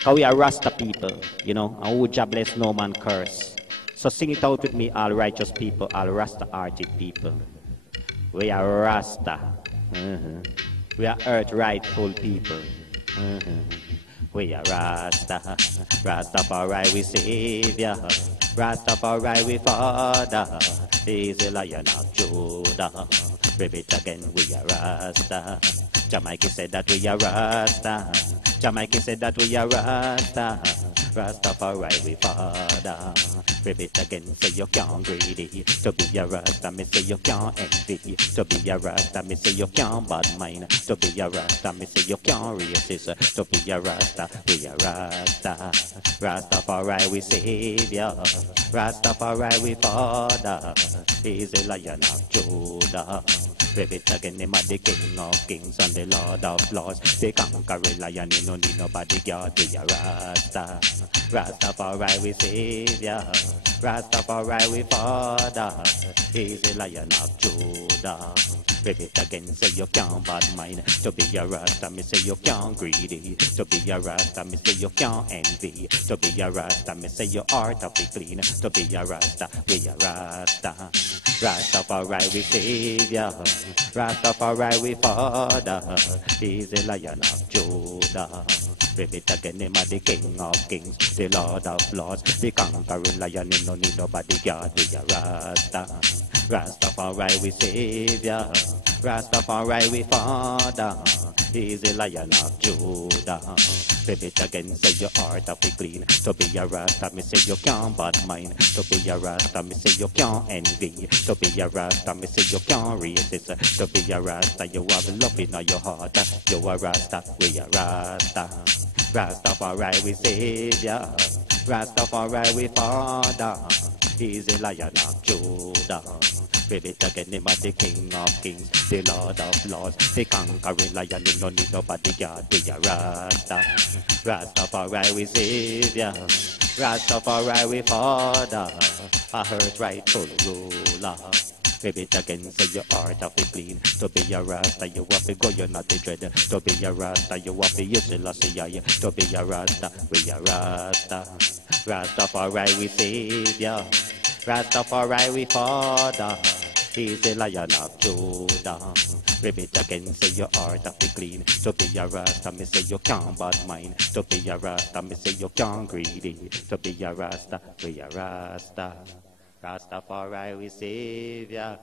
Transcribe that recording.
Cause we are Rasta people, you know, and who Jah bless no man curse. So sing it out with me, all righteous people, all Rasta-hearted people. We are Rasta. Mhm. We are earth rightful people. Mhm. We are Rasta. Rastafari we Savior. Rastafari we Father. He's the Lion of Judah. Repeat again, we are Rasta. Jah Mikey said that we are Rasta. Jah Mikey said that we are Rasta. Rastafari we Father. Repeat again, say you can't greedy. To be a Rasta, me say you can't envy. To be a Rasta, me say you can't bad mind. To be a Rasta, me say you can't racist. To be a Rasta, we a Rasta. Rastafari we Savior. Rastafari we Father. He's the Lion of Judah. Repeat again, him a the King of Kings and the Lord of Lords. The conquering lion, he no need nobody guard. We a Rasta. Rastafari we Savior. Rastafari we Father. He's the Lion of Judah. Repeat again, say you can't bad mind. To be a Rasta, me say you can't greedy. To be a Rasta, me say you can't envy. To be a Rasta, me say your heart of be clean. To be a Rasta, we a Rasta. Rastafari we Savior. Rastafari we Father. He's the Lion of Judah. Repeat again, him a the King of Kings, the Lord of Lords, the conquering lion, he no need nobody guard. We a Rasta. Rastafari we Savior. Rastafari we Father. He's the Lion of Judah. Repeat again, say your heart of be clean. To be a Rasta, me say you can't bad mind. To be a Rasta, me say you can't envy. To be a Rasta, me say you can't racist. To be a Rasta, you have love in your heart. You a Rasta, we a Rasta. Rastafari we Savior. Rastafari we Father. He's the Lion of Judah. Repeat again, him a the King of Kings, the Lord of Lords, the conquering lion, he no need nobody guard. We a Rasta. Rastafari we Savior. Rastafari we Father. A earth rightful ruler. Repeat again, say your heart of be clean. To be a Rasta, you have to go, you're not the dread. To be a Rasta, you have to use the lossy eye. To be a Rasta, we a Rasta. Rastafari we Savior. Rastafari we Father. He's the Lion of Judah. Repeat again, say your heart of be clean. To be a Rasta, me say you can't bad mind. To be a Rasta, me say you can't greedy. To be a Rasta, we a Rasta. Rastafari we Savior.